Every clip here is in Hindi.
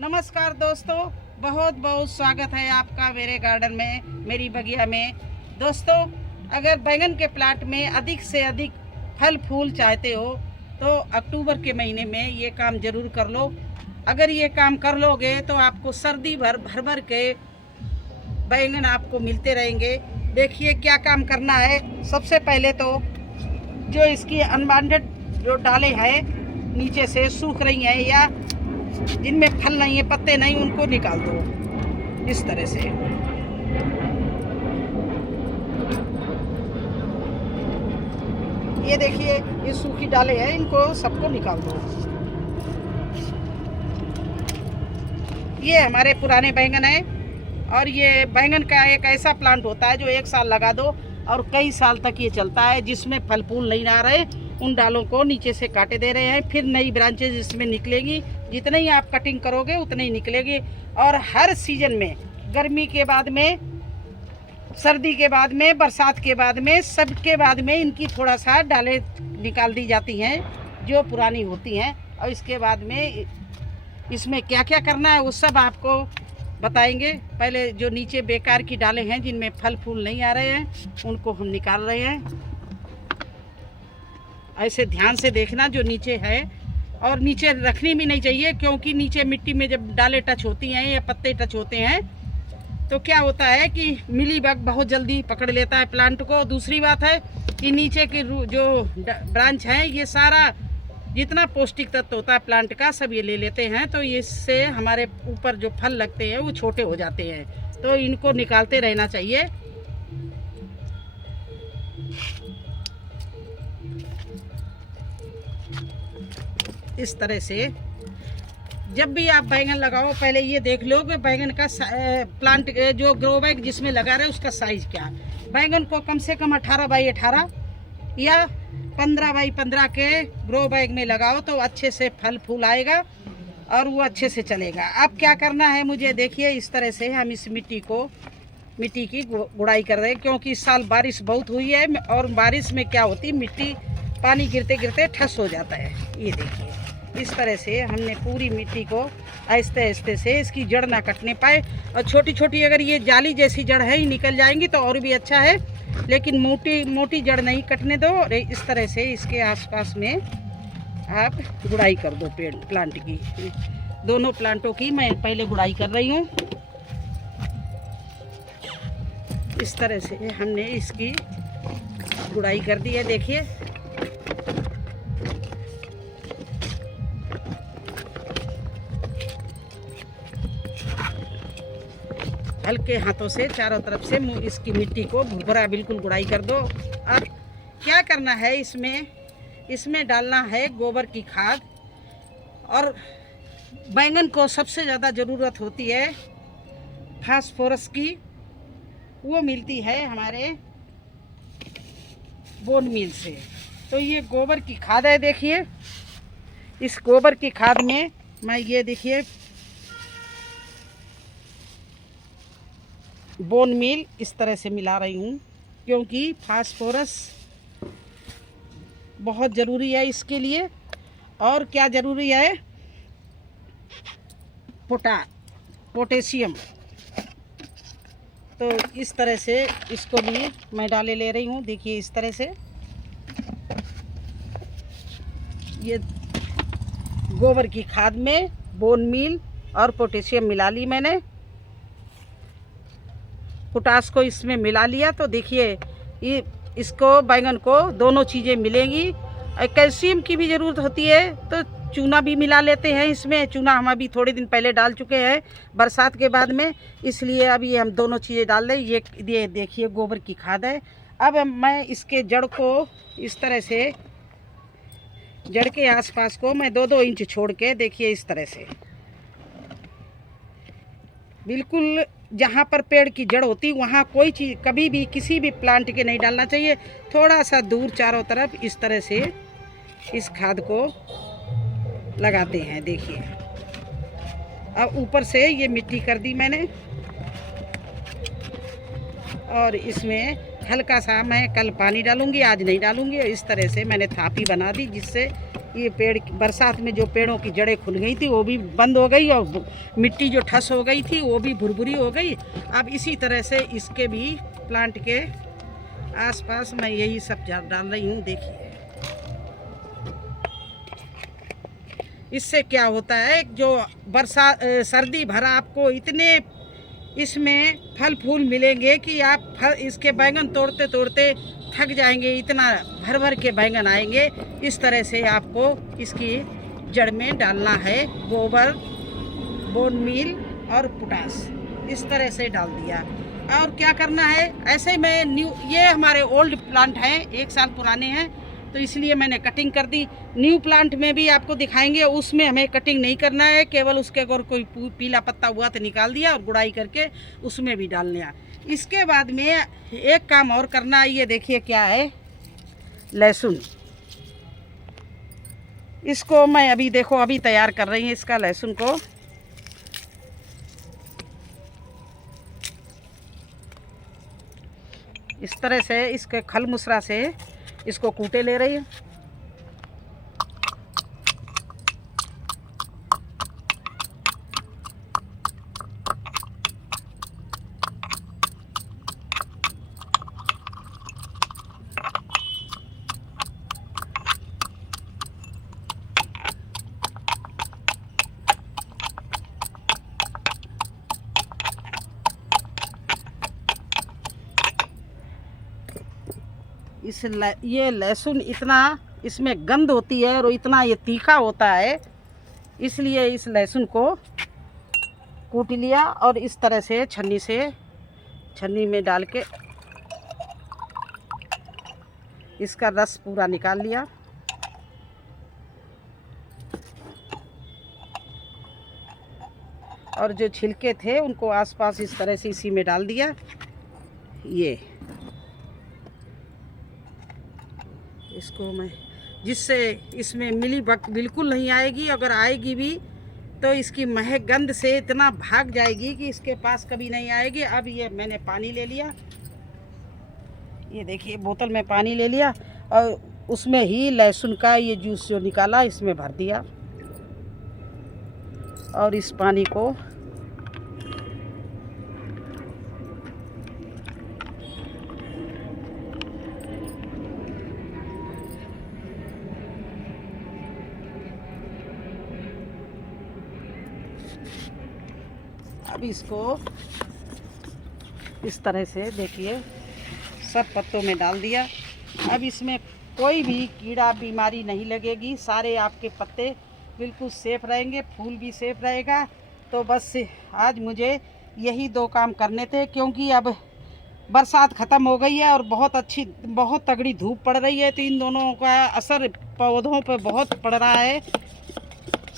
नमस्कार दोस्तों, बहुत बहुत स्वागत है आपका मेरे गार्डन में, मेरी बगिया में। दोस्तों, अगर बैंगन के प्लांट में अधिक से अधिक फल फूल चाहते हो तो अक्टूबर के महीने में ये काम ज़रूर कर लो। अगर ये काम कर लोगे तो आपको सर्दी भर भर भर के बैंगन आपको मिलते रहेंगे। देखिए क्या काम करना है। सबसे पहले तो जो इसकी अनवांटेड जो डालें हैं नीचे से सूख रही हैं या जिनमें फल नहीं है, पत्ते नहीं, उनको निकाल दो इस तरह से। ये देखिए ये सूखी डाले हैं, इनको सबको निकाल दो। ये हमारे पुराने बैंगन है और ये बैंगन का एक ऐसा प्लांट होता है जो 1 साल लगा दो और कई साल तक ये चलता है। जिसमें फल फूल नहीं आ रहे उन डालों को नीचे से काटे दे रहे हैं, फिर नई ब्रांचेज इसमें निकलेगी। जितने ही आप कटिंग करोगे उतने ही निकलेगी। और हर सीजन में, गर्मी के बाद में, सर्दी के बाद में, बरसात के बाद में, सबके बाद में इनकी थोड़ा सा डालें निकाल दी जाती हैं जो पुरानी होती हैं। और इसके बाद में इसमें क्या क्या करना है वो सब आपको बताएंगे। पहले जो नीचे बेकार की डालें हैं जिनमें फल फूल नहीं आ रहे हैं उनको हम निकाल रहे हैं। ऐसे ध्यान से देखना जो नीचे है, और नीचे रखनी भी नहीं चाहिए क्योंकि नीचे मिट्टी में जब डालें टच होती हैं या पत्ते टच होते हैं तो क्या होता है कि मिलीबग बहुत जल्दी पकड़ लेता है प्लांट को। दूसरी बात है कि नीचे की जो ब्रांच है ये सारा जितना पौष्टिक तत्व होता है प्लांट का सब ये ले लेते हैं, तो इससे हमारे ऊपर जो फल लगते हैं वो छोटे हो जाते हैं। तो इनको निकालते रहना चाहिए। इस तरह से जब भी आप बैंगन लगाओ पहले ये देख लो कि बैंगन का प्लांट जो ग्रो बैग जिसमें लगा रहे उसका साइज क्या है। बैंगन को कम से कम 18 बाई 18 या 15 बाई 15 के ग्रो बैग में लगाओ तो अच्छे से फल फूल आएगा और वो अच्छे से चलेगा। अब क्या करना है मुझे देखिए, इस तरह से हम इस मिट्टी की गुड़ाई कर रहे हैं क्योंकि इस साल बारिश बहुत हुई है और बारिश में क्या होती मिट्टी पानी गिरते गिरते ठस हो जाता है। ये देखिए इस तरह से हमने पूरी मिट्टी को आहिस्ते आहिस्ते से इसकी जड़ ना कटने पाए। और छोटी छोटी अगर ये जाली जैसी जड़ है ही निकल जाएंगी तो और भी अच्छा है, लेकिन मोटी मोटी जड़ नहीं कटने दो। और इस तरह से इसके आसपास में आप गुड़ाई कर दो प्लांट की। दोनों प्लांटों की मैं पहले गुड़ाई कर रही हूँ। इस तरह से हमने इसकी गुड़ाई कर दी है। देखिए हल्के हाथों से चारों तरफ से इसकी मिट्टी को भुरभुरा बिल्कुल गुड़ाई कर दो। अब क्या करना है इसमें डालना है गोबर की खाद। और बैंगन को सबसे ज़्यादा ज़रूरत होती है फास्फोरस की, वो मिलती है हमारे बोन मील से। तो ये गोबर की खाद है। देखिए इस गोबर की खाद में मैं ये देखिए बोन मील इस तरह से मिला रही हूँ क्योंकि फास्फोरस बहुत ज़रूरी है इसके लिए। और क्या ज़रूरी है, पोटेशियम। तो इस तरह से इसको भी मैं डाले ले रही हूँ। देखिए इस तरह से ये गोबर की खाद में बोन मील और पोटेशियम मिला ली मैंने। पोटास को इसमें मिला लिया तो देखिए ये इसको बैंगन को दोनों चीज़ें मिलेंगी। कैल्शियम की भी ज़रूरत होती है तो चूना भी मिला लेते हैं इसमें। चूना हम अभी थोड़े दिन पहले डाल चुके हैं बरसात के बाद में, इसलिए अभी हम दोनों चीज़ें डाल रहे हैं। ये देखिए गोबर की खाद है। अब मैं इसके जड़ को इस तरह से, जड़ के आसपास को मैं 2-2 इंच छोड़ के, देखिए इस तरह से बिल्कुल जहाँ पर पेड़ की जड़ होती वहाँ कोई चीज़ कभी भी किसी भी प्लांट के नहीं डालना चाहिए। थोड़ा सा दूर चारों तरफ इस तरह से इस खाद को लगाते हैं। देखिए अब ऊपर से ये मिट्टी कर दी मैंने और इसमें हल्का सा मैं कल पानी डालूंगी, आज नहीं डालूंगी। इस तरह से मैंने थापी बना दी जिससे ये पेड़ बरसात में जो पेड़ों की जड़ें खुल गई थी वो भी बंद हो गई और मिट्टी जो ठस हो गई थी वो भी भुरभुरी हो गई। अब इसी तरह से इसके भी प्लांट के आसपास मैं यही सब डाल रही हूँ। देखिए इससे क्या होता है, जो सर्दी भरा आपको इतने इसमें फल फूल मिलेंगे कि आप इसके बैंगन तोड़ते तोड़ते थक जाएंगे, इतना भर भर के बैंगन आएंगे। इस तरह से आपको इसकी जड़ में डालना है गोबर, बोन मील और पोटास। इस तरह से डाल दिया और क्या करना है, ऐसे में ये हमारे ओल्ड प्लांट हैं, 1 साल पुराने हैं, तो इसलिए मैंने कटिंग कर दी। न्यू प्लांट में भी आपको दिखाएंगे, उसमें हमें कटिंग नहीं करना है, केवल उसके अगर कोई पीला पत्ता हुआ तो निकाल दिया और गुड़ाई करके उसमें भी डाल लिया। इसके बाद में एक काम और करना है, ये देखिए क्या है, लहसुन। इसको मैं अभी देखो अभी तैयार कर रही हूँ इसका लहसुन को। इस तरह से इसके खल मुसरा से इसको कूटे ले रही है। ये लहसुन इतना इसमें गंध होती है और इतना ये तीखा होता है, इसलिए इस लहसुन को कूट लिया और इस तरह से छन्नी में डाल के इसका रस पूरा निकाल लिया। और जो छिलके थे उनको आसपास इस तरह से इसी में डाल दिया। ये इसको मैं, जिससे इसमें मिली बग बिल्कुल नहीं आएगी, अगर आएगी भी तो इसकी महक गंध से इतना भाग जाएगी कि इसके पास कभी नहीं आएगी। अब ये मैंने पानी ले लिया, ये देखिए बोतल में पानी ले लिया और उसमें ही लहसुन का ये जूस जो निकाला इसमें भर दिया और इस पानी को अब इसको इस तरह से देखिए सब पत्तों में डाल दिया। अब इसमें कोई भी कीड़ा बीमारी नहीं लगेगी, सारे आपके पत्ते बिल्कुल सेफ रहेंगे, फूल भी सेफ रहेगा। तो बस आज मुझे यही 2 काम करने थे, क्योंकि अब बरसात ख़त्म हो गई है और बहुत तगड़ी धूप पड़ रही है, तो इन दोनों का असर पौधों पर बहुत पड़ रहा है।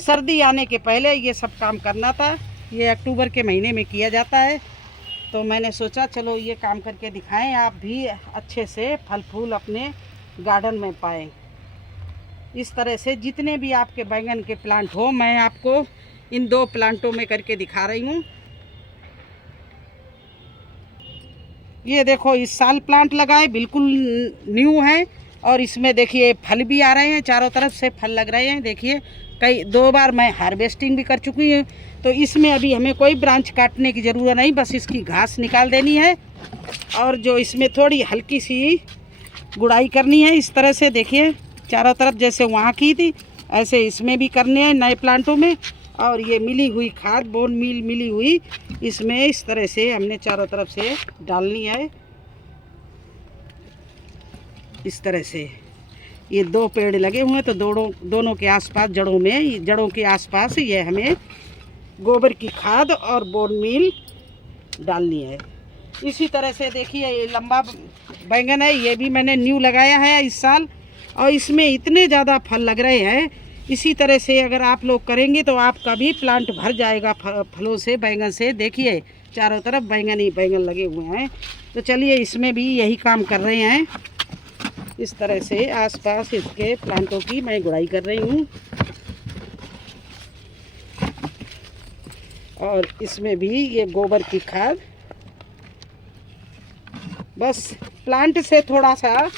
सर्दी आने के पहले ये सब काम करना था, ये अक्टूबर के महीने में किया जाता है, तो मैंने सोचा चलो ये काम करके दिखाएं, आप भी अच्छे से फल फूल अपने गार्डन में पाएं। इस तरह से जितने भी आपके बैंगन के प्लांट हो, मैं आपको इन 2 प्लांटों में करके दिखा रही हूँ। ये देखो इस साल प्लांट लगाए, बिल्कुल न्यू है और इसमें देखिए फल भी आ रहे हैं, चारों तरफ से फल लग रहे हैं। देखिए 2 बार मैं हार्वेस्टिंग भी कर चुकी हूँ, तो इसमें अभी हमें कोई ब्रांच काटने की ज़रूरत नहीं, बस इसकी घास निकाल देनी है और जो इसमें थोड़ी हल्की सी गुड़ाई करनी है। इस तरह से देखिए चारों तरफ जैसे वहाँ की थी ऐसे इसमें भी करने हैं नए प्लांटों में। और ये मिली हुई खाद, बोन मील मिली हुई, इसमें इस तरह से हमने चारों तरफ से डालनी है। इस तरह से ये 2 पेड़ लगे हुए हैं, तो दोनों के आसपास जड़ों के आसपास ये हमें गोबर की खाद और बोन मील डालनी है। इसी तरह से देखिए ये लंबा बैंगन है, ये भी मैंने न्यू लगाया है इस साल और इसमें इतने ज़्यादा फल लग रहे हैं। इसी तरह से अगर आप लोग करेंगे तो आपका भी प्लांट भर जाएगा फलों से, बैंगन से। देखिए चारों तरफ बैंगन ही बैंगन लगे हुए हैं, तो चलिए इसमें भी यही काम कर रहे हैं। इस तरह से आसपास इसके प्लांटों की मैं गुड़ाई कर रही हूँ और इसमें भी ये गोबर की खाद, बस प्लांट से थोड़ा सा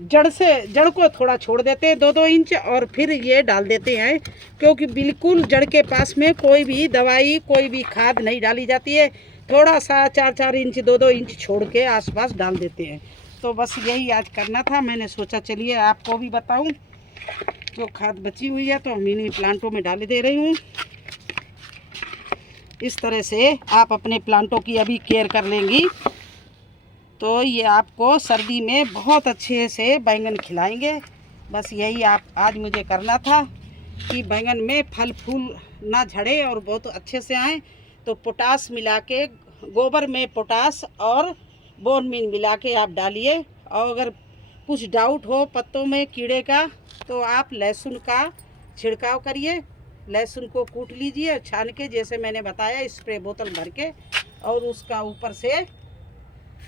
जड़ को थोड़ा छोड़ देते हैं 2-2 इंच, और फिर ये डाल देते हैं, क्योंकि बिल्कुल जड़ के पास में कोई भी दवाई कोई भी खाद नहीं डाली जाती है। थोड़ा सा 4-4 इंच 2-2 इंच छोड़ के आसपास डाल देते हैं। तो बस यही आज करना था, मैंने सोचा चलिए आपको भी बताऊं। जो खाद बची हुई है तो हम इन्हीं प्लांटों में डाल दे रही हूँ। इस तरह से आप अपने प्लांटों की अभी केयर कर लेंगी तो ये आपको सर्दी में बहुत अच्छे से बैंगन खिलाएंगे। बस यही आप आज मुझे करना था कि बैंगन में फल फूल ना झड़े और बहुत अच्छे से आए। तो पोटास मिला के, गोबर में पोटास और बोन मील मिला के आप डालिए। और अगर कुछ डाउट हो पत्तों में कीड़े का तो आप लहसुन का छिड़काव करिए। लहसुन को कूट लीजिए और छान के, जैसे मैंने बताया, स्प्रे बोतल भर के और उसका ऊपर से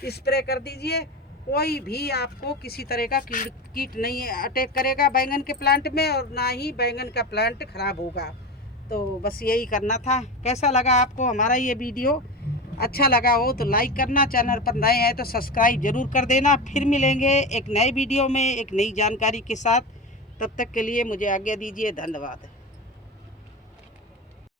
स्प्रे कर दीजिए। कोई भी आपको किसी तरह का कीट नहीं अटैक करेगा बैंगन के प्लांट में, और ना ही बैंगन का प्लांट खराब होगा। तो बस यही करना था। कैसा लगा आपको हमारा ये वीडियो? अच्छा लगा हो तो लाइक करना, चैनल पर नए हैं तो सब्सक्राइब जरूर कर देना। फिर मिलेंगे एक नए वीडियो में एक नई जानकारी के साथ। तब तक के लिए मुझे आज्ञा दीजिए। धन्यवाद।